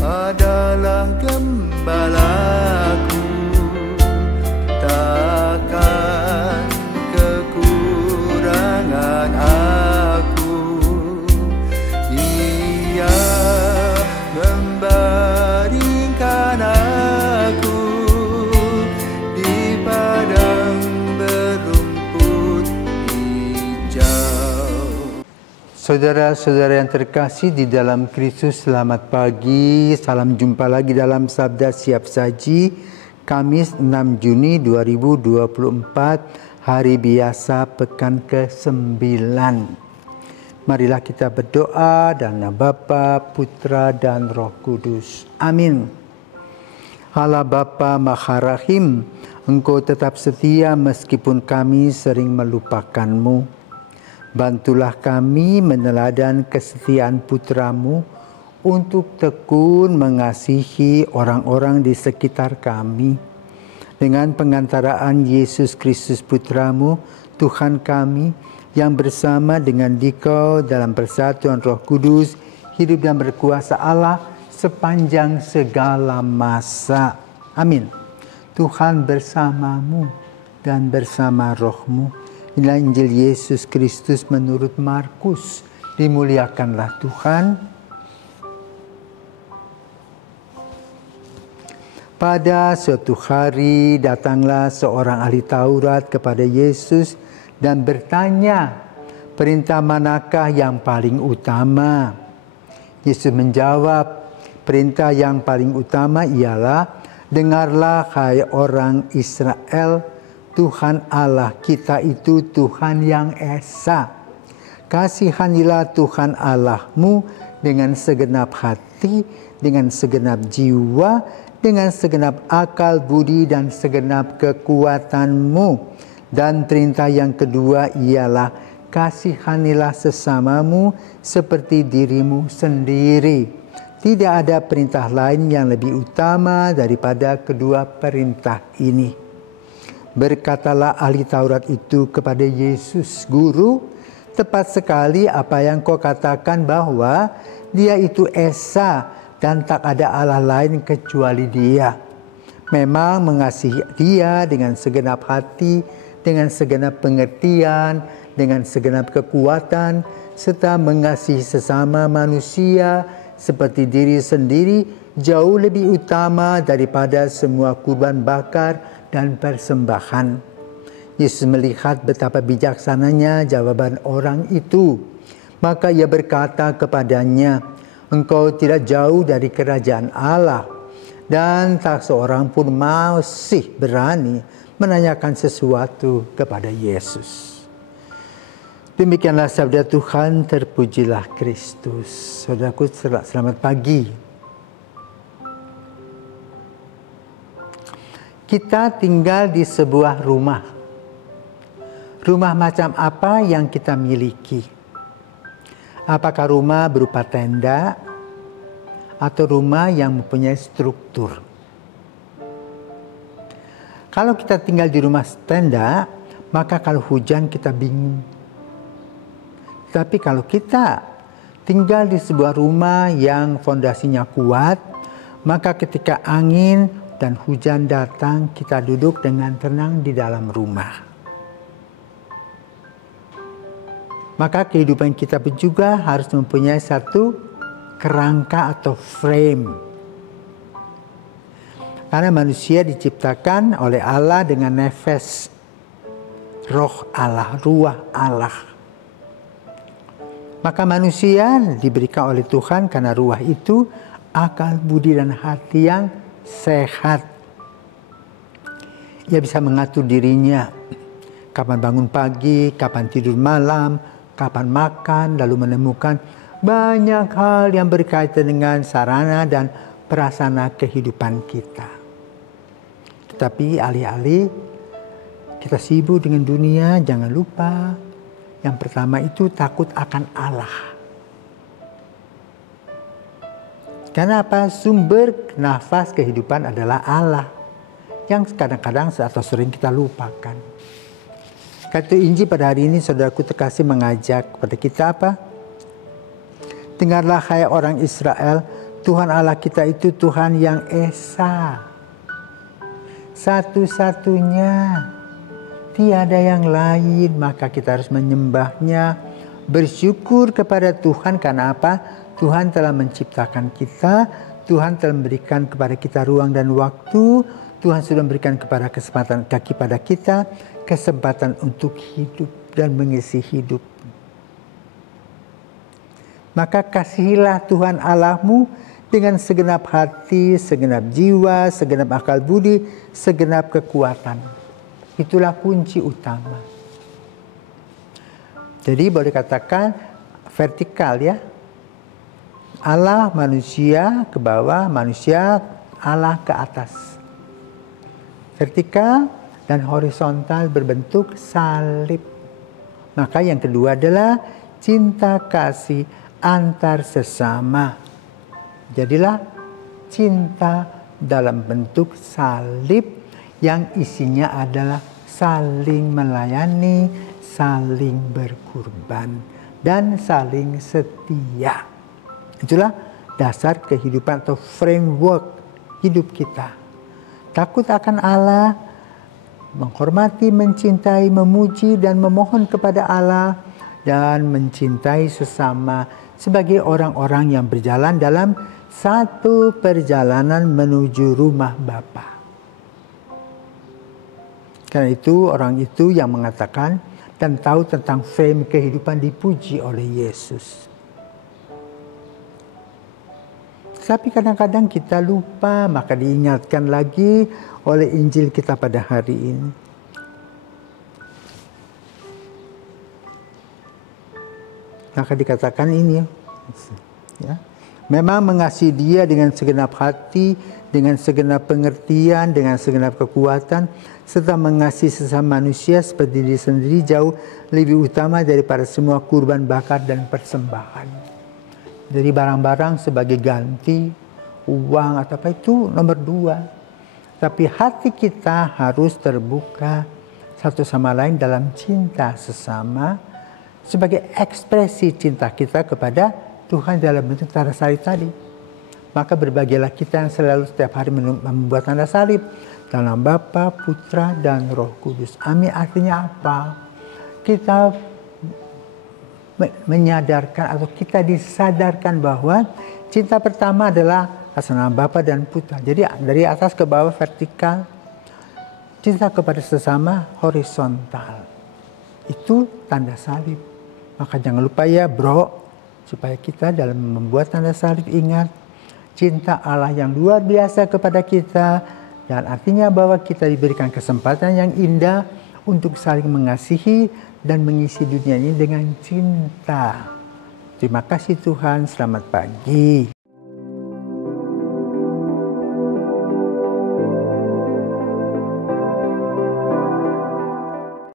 adalah gembalaku, takkan kekurangan aku. Ia membaringkan aku di padang berumput hijau. Saudara-saudara yang terkasih di dalam Kristus, selamat pagi. Salam jumpa lagi dalam Sabda Siap Saji, Kamis 6 Juni 2024, hari biasa pekan ke-9. Marilah kita berdoa dalam nama Bapa, Putra, dan Roh Kudus. Amin. Allah Bapa Maha Rahim, Engkau tetap setia meskipun kami sering melupakan-Mu. Bantulah kami meneladan kesetiaan putra-Mu untuk tekun mengasihi orang-orang di sekitar kami. Dengan pengantaraan Yesus Kristus Putra-Mu, Tuhan kami, yang bersama dengan Dikau dalam persatuan Roh Kudus, hidup dan berkuasa Allah sepanjang segala masa. Amin. Tuhan bersamamu dan bersama rohmu. Inilah Injil Yesus Kristus menurut Markus. Dimuliakanlah Tuhan. Pada suatu hari datanglah seorang ahli Taurat kepada Yesus dan bertanya, perintah manakah yang paling utama? Yesus menjawab, perintah yang paling utama ialah, dengarlah hai orang Israel, Tuhan Allah kita itu Tuhan yang esa. Kasihanilah Tuhan Allahmu dengan segenap hati, dengan segenap jiwa, dengan segenap akal budi dan segenap kekuatanmu. Dan perintah yang kedua ialah, kasihanilah sesamamu seperti dirimu sendiri. Tidak ada perintah lain yang lebih utama daripada kedua perintah ini. Berkatalah ahli Taurat itu kepada Yesus, Guru, tepat sekali apa yang kau katakan bahwa Dia itu esa dan tak ada Allah lain kecuali Dia. Memang mengasihi Dia dengan segenap hati, dengan segenap pengertian, dengan segenap kekuatan, serta mengasihi sesama manusia seperti diri sendiri jauh lebih utama daripada semua kurban bakar dan persembahan. Yesus melihat betapa bijaksananya jawaban orang itu. Maka ia berkata kepadanya, engkau tidak jauh dari kerajaan Allah. Dan tak seorang pun masih berani menanyakan sesuatu kepada Yesus. Demikianlah sabda Tuhan, terpujilah Kristus. Saudaraku, selamat pagi. Kita tinggal di sebuah rumah. Rumah macam apa yang kita miliki? Apakah rumah berupa tenda atau rumah yang mempunyai struktur? Kalau kita tinggal di rumah tenda, maka kalau hujan kita bingung. Tapi kalau kita tinggal di sebuah rumah yang fondasinya kuat, maka ketika angin dan hujan datang, kita duduk dengan tenang di dalam rumah. Maka kehidupan kita juga harus mempunyai satu kerangka atau frame. Karena manusia diciptakan oleh Allah dengan nefes, roh Allah, ruah Allah. Maka manusia diberikan oleh Tuhan karena ruah itu akal, budi, dan hati yang sehat. Ia bisa mengatur dirinya, kapan bangun pagi, kapan tidur malam, kapan makan, lalu menemukan banyak hal yang berkaitan dengan sarana dan prasarana kehidupan kita. Tetapi alih-alih kita sibuk dengan dunia, jangan lupa yang pertama itu takut akan Allah. Karena apa? Sumber nafas kehidupan adalah Allah, yang kadang-kadang atau sering kita lupakan. Kata Injil pada hari ini, saudaraku terkasih, mengajak kepada kita apa? Dengarlah hai orang Israel, Tuhan Allah kita itu Tuhan yang esa, satu-satunya, tiada yang lain. Maka kita harus menyembahnya, bersyukur kepada Tuhan. Karena apa? Tuhan telah menciptakan kita, Tuhan telah memberikan kepada kita ruang dan waktu, Tuhan sudah memberikan kesempatan kepada kita, kesempatan untuk hidup dan mengisi hidup. Maka kasihilah Tuhan Allahmu dengan segenap hati, segenap jiwa, segenap akal budi, segenap kekuatan. Itulah kunci utama. Jadi boleh katakan vertikal ya. Allah manusia ke bawah, manusia Allah ke atas. Vertikal dan horizontal berbentuk salib. Maka yang kedua adalah cinta kasih antar sesama. Jadilah cinta dalam bentuk salib yang isinya adalah saling melayani, saling berkurban, dan saling setia. Itulah dasar kehidupan atau framework hidup kita. Takut akan Allah, menghormati, mencintai, memuji, dan memohon kepada Allah, dan mencintai sesama sebagai orang-orang yang berjalan dalam satu perjalanan menuju rumah Bapa. Karena itu orang itu yang mengatakan dan tahu tentang frame kehidupan dipuji oleh Yesus. Tapi kadang-kadang kita lupa, maka diingatkan lagi oleh Injil kita pada hari ini. Maka dikatakan ini ya. Memang mengasihi Dia dengan segenap hati, dengan segenap pengertian, dengan segenap kekuatan, serta mengasihi sesama manusia seperti diri sendiri jauh lebih utama daripada semua kurban bakar dan persembahan. Jadi barang-barang sebagai ganti, uang atau apa itu nomor 2. Tapi hati kita harus terbuka satu sama lain dalam cinta sesama sebagai ekspresi cinta kita kepada Tuhan dalam bentuk tanda salib tadi. Maka berbahagialah kita yang selalu setiap hari membuat tanda salib dalam Bapa, Putra, dan Roh Kudus. Amin. Artinya apa? Kita menyadarkan atau kita disadarkan bahwa cinta pertama adalah atas nama Bapa dan Putra. Jadi dari atas ke bawah vertikal, cinta kepada sesama horizontal. Itu tanda salib. Maka jangan lupa ya bro, supaya kita dalam membuat tanda salib ingat cinta Allah yang luar biasa kepada kita, dan artinya bahwa kita diberikan kesempatan yang indah untuk saling mengasihi dan mengisi dunia ini dengan cinta. Terima kasih Tuhan, selamat pagi.